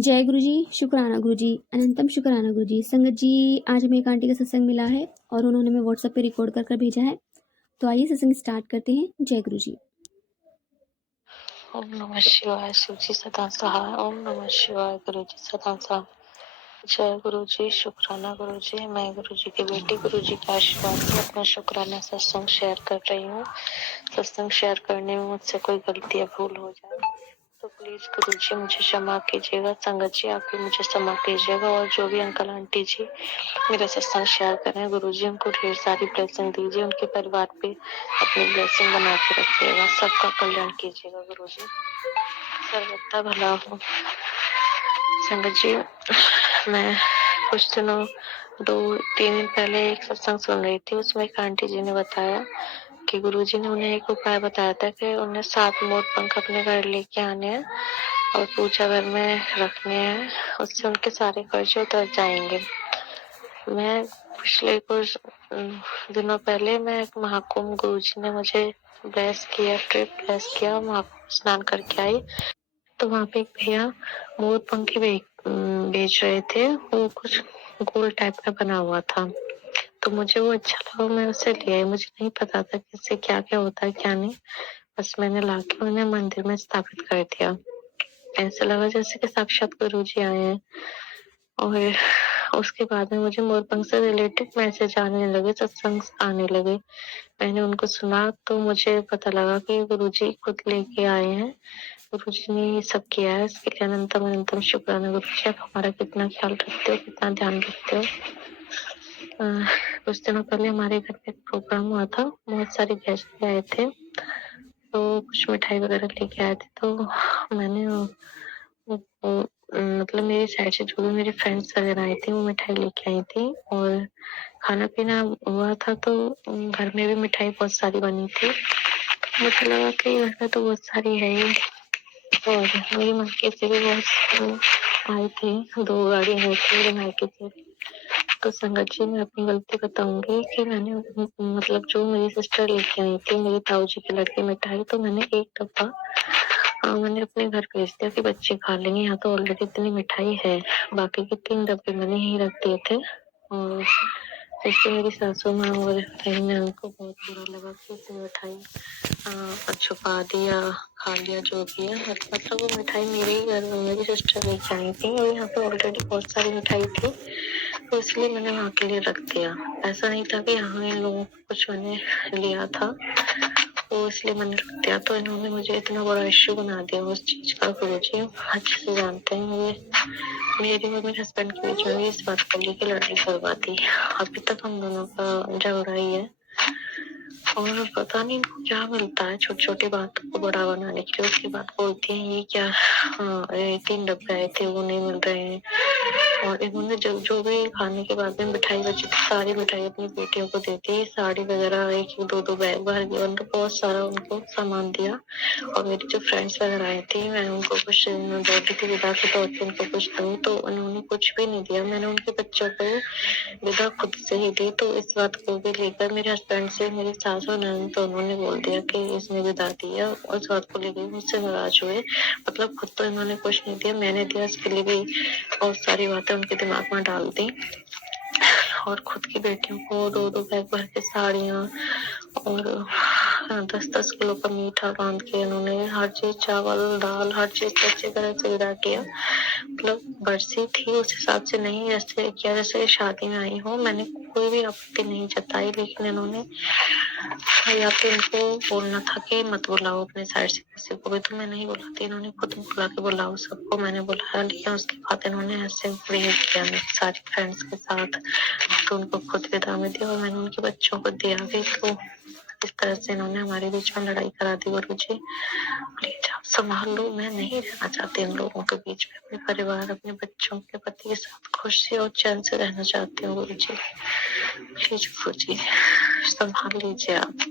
जय गुरु जी, शुक्राना गुरु जी, अनंतम शुक्राना गुरु जी। संगत जी, आज हमें एक आंटी का सत्संग मिला है और उन्होंने हमें व्हाट्सएप पे रिकॉर्ड कर भेजा है। तो आइए सत्संग स्टार्ट करते हैं। जय गुरु जी। ओम नमः शिवाय। शिव जी सदा सहाय। ओम नमः शिवाय। गुरु जी सदा सहाय। जय गुरु जी, शुक्राना गुरु जी। मैं गुरु जी की बेटी गुरु जी के आशीर्वाद से अपना शुक्राना सत्संग शेयर कर रही हूँ। सत्संग शेयर करने में मुझसे कोई गलती या भूल हो जाए तो प्लीज गुरु जी मुझे क्षमा कीजिएगा। संगत जी आप भी मुझे क्षमा कीजिएगा। और जो भी अंकल आंटी जी मेरा सत्संग शेयर करें, गुरु जी उनको ढेर सारी ब्लेसिंग दीजिए। उनके परिवार पे अपनी ब्लेसिंग बना के रखिएगा। सबका कल्याण कीजिएगा गुरु जी। सर्वथा भला हो। संगत जी, मैं कुछ दिनों 2-3 दिन पहले एक सत्संग सुन रही थी। उसमें एक आंटी जी ने बताया कि गुरुजी ने उन्हें एक उपाय बताया था कि उन्हें 7 मोर पंख अपने घर लेके आने हैं और पूजा घर में रखने हैं। उससे उनके सारे कर्जे उतर जाएंगे। मैं पिछले कुछ दिनों पहले मैं एक महाकुंभ गुरुजी ने मुझे ब्लेस किया, ट्रिप ब्लेस किया, महाकुंभ स्नान करके आई। तो वहाँ पे एक भैया मोर पंख बेच रहे थे। वो कुछ गोल टाइप का बना हुआ था, तो मुझे वो अच्छा लगा, मैं उसे ले आई। मुझे नहीं पता था कि इससे क्या क्या होता है क्या नहीं, बस मैंने लाके उन्हें मंदिर में स्थापित कर दिया। ऐसा लगा जैसे कि साक्षात गुरु जी आए हैं। और उसके बाद में मुझे मोरपंख से रिलेटेड मैसेज आने लगे, सत्संग आने लगे। मैंने उनको सुना तो मुझे पता लगा कि गुरु जी खुद लेके आए हैं। गुरु जी ने ये सब किया है, इसके लिए अनंतम अनंतम शुक्राना गुरु जी। आप हमारा कितना ख्याल रखते हो, कितना ध्यान रखते हो। कुछ दिनों पहले हमारे घर पे एक प्रोग्राम हुआ था, बहुत सारे गेस्ट आए थे, तो कुछ मिठाई वगैरह लेके आए थे। तो मैंने मतलब मेरी साइड से जो भी मेरे फ्रेंड्स वगैरह आए थे वो मिठाई लेके आई थी और खाना पीना हुआ था। तो घर में भी मिठाई बहुत सारी बनी थी। मुझे लगा कि घर में तो बहुत सारी है ही, और मेरी मायके से भी बहुत आए थे, 2 गाड़ी आई थी मेरे मायके से। तो संगत जी, मैं अपनी गलती बताऊंगी कि मैंने मतलब जो मेरी सिस्टर लेके आई थी, मेरी ताऊ जी की लड़की मिठाई, तो मैंने एक डब्बा मैंने अपने घर भेज दिया कि बच्चे खा लेंगे। यहाँ तो ऑलरेडी इतनी मिठाई है। बाकी के 3 डब्बे मैंने यहीं रख दिए थे। और इससे मेरी सासू माँ और बहन उनको बहुत बुरा लगा कि इतनी मिठाई छुपा दिया, खा लिया, जो भी है। मतलब वो मिठाई मेरे ही घर में मेरी सिस्टर लेके आई थी और यहाँ पे ऑलरेडी बहुत सारी मिठाई थी, तो इसलिए मैंने वहाँ के लिए रख दिया। ऐसा नहीं था कि यहाँ इन लोगों को कुछ मैंने लिया था, तो इसलिए मैंने रख दिया। तो इन्होंने मुझे इतना बड़ा इश्यू बना दिया उस चीज का। गुरुजी अच्छे से जानते हैं मेरी और मेरे हस्बैंड के बीच में भी इस बात को लेकर लड़ाई करवा दी। अभी तक हम दोनों का झगड़ा ही है और पता नहीं इनको क्या मिलता है छोटी छोटी बातों को बड़ा बनाने के लिए। उसके बाद बोलती है ये क्या, 3 डब्बे आए थे वो नहीं मिल रहे हैं। और इन्होंने जो भी खाने के बाद में मिठाई बची थी, सारी मिठाई अपनी बेटियों को दे दी। साड़ी वगैरह 1-1, 2-2 बैग भर के उनको बहुत सारा उनको सामान दिया। और मेरी जो फ्रेंड्स वगैरह आई थी, मैं उनको कुछ बोली थी विदा के तौर पे उनको कुछ दूं, तो उन्होंने कुछ भी नहीं दिया। मैंने उनके बच्चों को विदा खुद से ही दी। तो इस बात को भी लेकर मेरे हस्बैंड से मेरी सास और ननद दोनों ने बोल दिया कि इसने विदा दिया, और इस बात को लेकर मुझसे नाराज हुए। मतलब खुद तो इन्होंने कुछ नहीं दिया, मैंने दिया, इसके लिए भी बहुत सारी बातें उनके दिमाग में डाल दी। और खुद की बेटियों को 2-2 बैग भर के साड़ियाँ और 10-10 किलो का मीठा बांध के इन्होंने हर चीज, चावल दाल, हर चीज अच्छी तरह से विदा किया। मतलब बरसी थी उस हिसाब से नहीं ऐसे किया जैसे शादी में आई हो। मैंने कोई भी आपत्ति नहीं जताई, लेकिन इन्होंने या तो इनको बोलना था कि मत बुलाओ अपने साइड से किसी को भी, तो मैं नहीं बुलाती। इन्होंने खुद बुला के बुलाओ सबको, मैंने बुलाया। लेकिन उसके बाद इन्होंने ऐसे बिहेव किया मेरी सारी फ्रेंड्स के साथ, तो उनको खुद विदा में दिया और मैंने उनके बच्चों को दिया भी। तो इस तरह से इन्होंने हमारे बीच में लड़ाई करा दी। गुरुजी प्लीज आप संभाल लो, मैं नहीं रहना चाहती इन लोगों के बीच में। अपने परिवार, अपने बच्चों के पति के साथ खुशी और चैन से रहना चाहती हूँ। गुरुजी प्लीज गुरुजी संभाल लीजिए आप।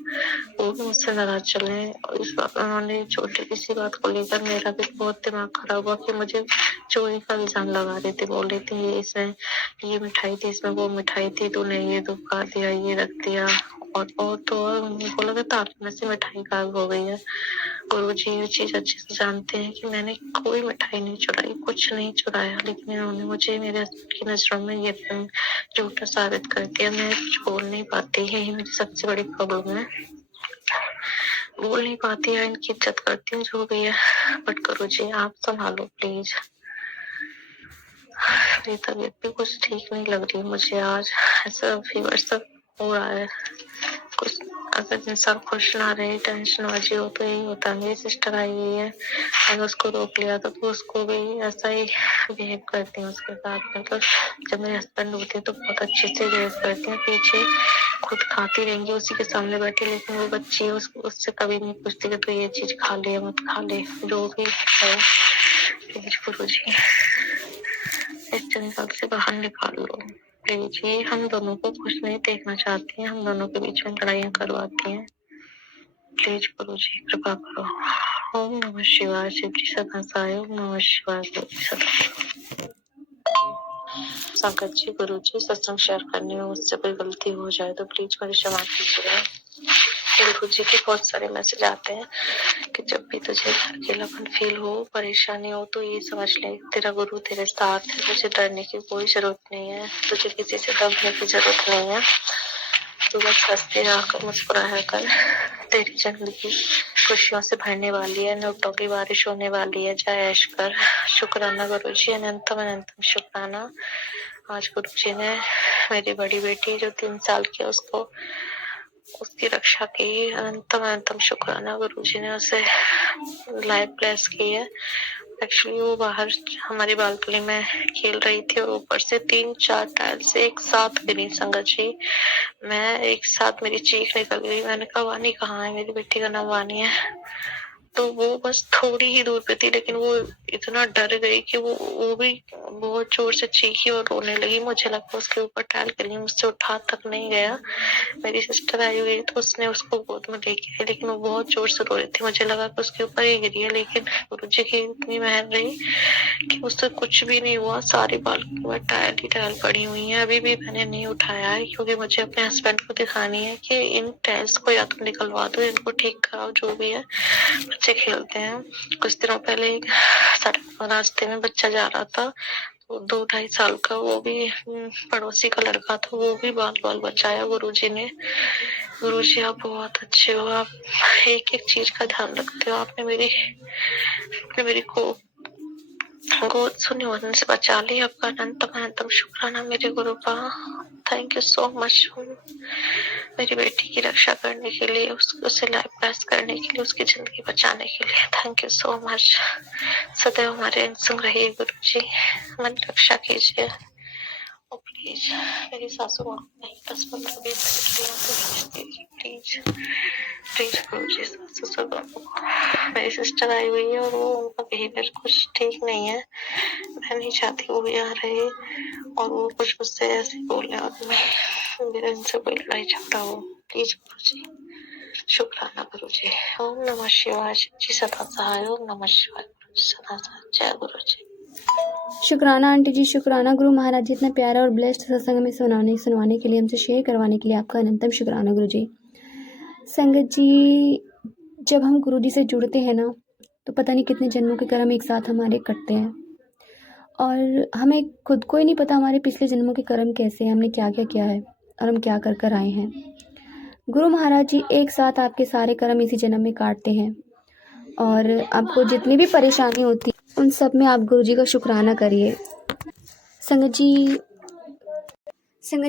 वो भी मुझसे नाराज चले। इस बात उन्होंने छोटी किसी बात को लेकर मेरा भी बहुत दिमाग खराब हुआ कि मुझे चोरी का इल्जाम लगा रही थी। बोल रही थी इसमें ये मिठाई थी, इसमें वो मिठाई थी, तूने ये धोखा दिया, ये रख दिया। और तो और उन्होंने बोला कि ताले में से मिठाई गायब हो गई है। गुरुजी ये चीज अच्छे से जानते हैं कि मैंने कोई मिठाई नहीं चुराई, कुछ नहीं चुराया, लेकिन इन्होंने मुझे मेरे हस्बैंड की नजरों में ये झूठा साबित कर दिया। मैं बोल नहीं पाती, यही मेरी सबसे बड़ी प्रॉब्लम है। बोल नहीं पाती है, इनकी इज्जत करती हूँ जो भी है, बट गुरुजी आप संभालो प्लीज। मेरी तबीयत भी कुछ ठीक नहीं लग रही मुझे आज, ऐसा फीवर सब हो रहा है। कुछ अगर इंसान खुश ना रहे, टेंशन बाजी हो तो यही होता है। मेरी सिस्टर आई हुई है, मैंने उसको रोक लिया था तो उसको भी ऐसा ही बिहेव करती हूँ उसके साथ। मतलब जब मेरे हस्बैंड होते हैं तो बहुत अच्छे से बिहेव करते हैं, पीछे खुद खाती रहेंगी उसी के सामने बैठी, लेकिन वो बच्ची है उससे कभी नहीं पूछती कि तो ये चीज खा ले मत खा ले, जो भी है। प्लीज गुरुजी इस जंजाल से बाहर निकाल लो प्लीज। ये हम दोनों को खुश नहीं देखना चाहती हैं, हम दोनों के बीच में लड़ाइयाँ करवाती हैं। प्लीज गुरुजी कृपा करो। ओम नमः शिवाय, शिव जी सदा सहाय। ओम नमः शिवाय, गुरु जी सदा। संकट जी गुरुजी सत्संग शेयर करने में मुझसे कोई गलती हो जाए तो प्लीज मेरी क्षमा कीजिएगा। गुरुजी के बहुत सारे मैसेज आते हैं कि जब भी तुझे अकेलापन फील हो, परेशानी हो तो ये समझ ले तेरा गुरु तेरे साथ है, तुझे डरने की कोई जरूरत नहीं है, तुझे किसी से दबने की जरूरत नहीं है। तू बस हंसते रहकर मुस्कुराया कर, तेरी जिंदगी खुशियों से भरने वाली है, नोटों की बारिश होने वाली है। जय ऐश कर। शुक्राना गुरुजी, अनंतम अनंतम शुक्राना। आज गुरुजी ने मेरी बड़ी बेटी जो 3 साल की है उसकी रक्षा की, अनंतम अनंतम शुक्राना। गुरुजी ने उसे लाइफ ब्लेस की है। एक्चुअली वो बाहर हमारी बालकनी में खेल रही थी और ऊपर से 3-4 टाइल से एक साथ गिरी संगत जी। मैं एक साथ मेरी चीख निकल गई। मैंने कहा वानी कहाँ है, मेरी बेटी का नाम वानी है। तो वो बस थोड़ी ही दूर पे थी, लेकिन वो इतना डर गई कि वो भी बहुत जोर से चीखी और रोने लगी। मुझे लगा उसके ऊपर टाइल गिरी, मुझसे उठा तक नहीं गया। मेरी सिस्टर आई हुई तो उसने उसको गोद में लेके आई, लेकिन वो बहुत जोर से रो रही थी। मुझे लगा कि उसके ऊपर ही गिरी है, लेकिन गुरुजी की इतनी मेहर रही कि उससे कुछ भी नहीं हुआ। सारी बालकनी में टाइल ही टाइल पड़ी हुई है। अभी भी मैंने नहीं उठाया है, क्योंकि मुझे अपने हस्बैंड को दिखानी है कि इन टाइल्स को या तो निकलवा दो, इनको ठीक कराओ, जो भी है। बच्चे खेलते हैं। कुछ दिनों पहले सड़क रास्ते में बच्चा जा रहा था, 2-2.5 साल का, वो भी पड़ोसी का लड़का था, वो भी बाल बचाया गुरुजी ने। गुरुजी आप बहुत अच्छे हो, आप एक एक चीज का ध्यान रखते हो। आपने मेरी को गोद सुनी वजन से बचा ली। आपका अनंतम अनंतम शुक्राना मेरे गुरु का। थैंक यू सो मच मेरी बेटी की रक्षा करने के लिए, उसे लाइफ ब्लेस करने के लिए, उसकी जिंदगी बचाने के लिए। Thank you so much. सदैव हमारे संग रहिए गुरुजी, हमारी रक्षा कीजिए। और प्लीज मेरी सासू माँ को नहीं 10-15-20 मिनट प्लीज प्लीज गुरुजी। ससुर बाबू को, मेरी सिस्टर आई हुई है और वो उनका बिहेवियर कुछ ठीक नहीं है। मैं नहीं चाहती वो भी आ रहे और वो कुछ मुझसे ऐसे बोले और मेरा इनसे कोई लड़ाई झगड़ा हो। प्लीज गुरुजी शुक्राना गुरुजी। ओम नमः शिवाय, जी सदा सहाय। ओम नमः शिवाय, सदा सहाय। जय गुरुजी। शुक्राना आंटी जी, शुक्राना गुरु महाराज जी, इतना प्यारा और ब्लेस्ड सत्संग में सुनवाने के लिए, हमसे शेयर करवाने के लिए आपका अनंतम शुक्राना गुरु जी। संगत जी, जब हम गुरु जी से जुड़ते हैं ना, तो पता नहीं कितने जन्मों के कर्म एक साथ हमारे कटते हैं और हमें खुद को ही नहीं पता हमारे पिछले जन्मों के कर्म कैसे हैं, हमने क्या क्या किया है और हम क्या कर कर आए हैं। गुरु महाराज जी एक साथ आपके सारे कर्म इसी जन्म में काटते हैं और आपको जितनी भी परेशानी होती है उन सब में आप गुरु जी का शुक्राना करिए। संगत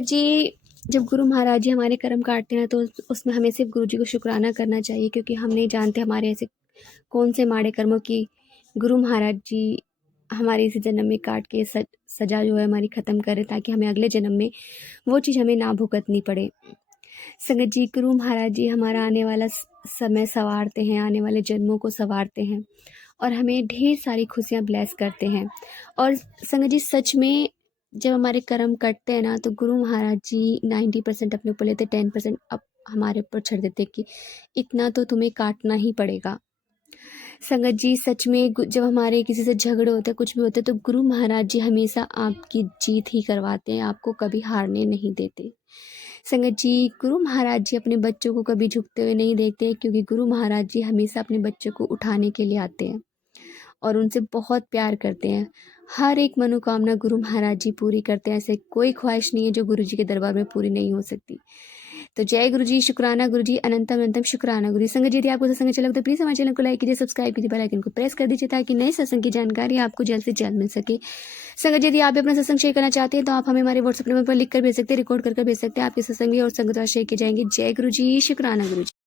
जी, जब गुरु महाराज जी हमारे कर्म काटते हैं तो उसमें हमें सिर्फ गुरु जी को शुक्राना करना चाहिए, क्योंकि हम नहीं जानते हमारे ऐसे कौन से माड़े कर्मों की गुरु महाराज जी हमारे इसी जन्म में काट के सजा जो है हमारी ख़त्म करें, ताकि हमें अगले जन्म में वो चीज़ हमें ना भुगतनी पड़े। संगत जी, गुरु महाराज जी हमारा आने वाला समय संवारते हैं, आने वाले जन्मों को संवारते हैं और हमें ढेर सारी खुशियाँ ब्लेस करते हैं। और संगत जी सच में जब हमारे कर्म कटते हैं ना, तो गुरु महाराज जी 90% अपने ऊपर लेते, 10% अब हमारे ऊपर छोड़ देते कि इतना तो तुम्हें काटना ही पड़ेगा। संगत जी सच में जब हमारे किसी से झगड़े होते हैं, कुछ भी होता है, तो गुरु महाराज जी हमेशा आपकी जीत ही करवाते हैं, आपको कभी हारने नहीं देते। संगत जी, गुरु महाराज जी अपने बच्चों को कभी झुकते हुए नहीं देखते, क्योंकि गुरु महाराज जी हमेशा अपने बच्चों को उठाने के लिए आते हैं और उनसे बहुत प्यार करते हैं। हर एक मनोकामना गुरु महाराज जी पूरी करते हैं। ऐसे कोई ख्वाहिश नहीं है जो गुरु जी के दरबार में पूरी नहीं हो सकती। तो जय गुरु जी, शुक्राना गुरु जी, अनंतम अनंतम शुक्राना गुरु जी। संगत जी, यदि आपको सत्संग अच्छा लगता है तो प्लीज़ हमारे चैनल को लाइक कीजिए, सब्सक्राइब कीजिए, बेल आइकन को प्रेस कर दीजिए ताकि नए सत्संग की जानकारी आपको जल्द से जल्द मिल सके। संगत जी, यदि आप भी अपना सत्संग शेयर करना चाहते हैं तो आप हमें हमारे व्हाट्सएप नंबर पर लिख कर भेज सकते हैं, रिकॉर्ड कर भेज सकते हैं। आपके सत्संग भी और संगत शेयर किए जाएंगे। जय गुरु जी, शुक्राना गुरु जी।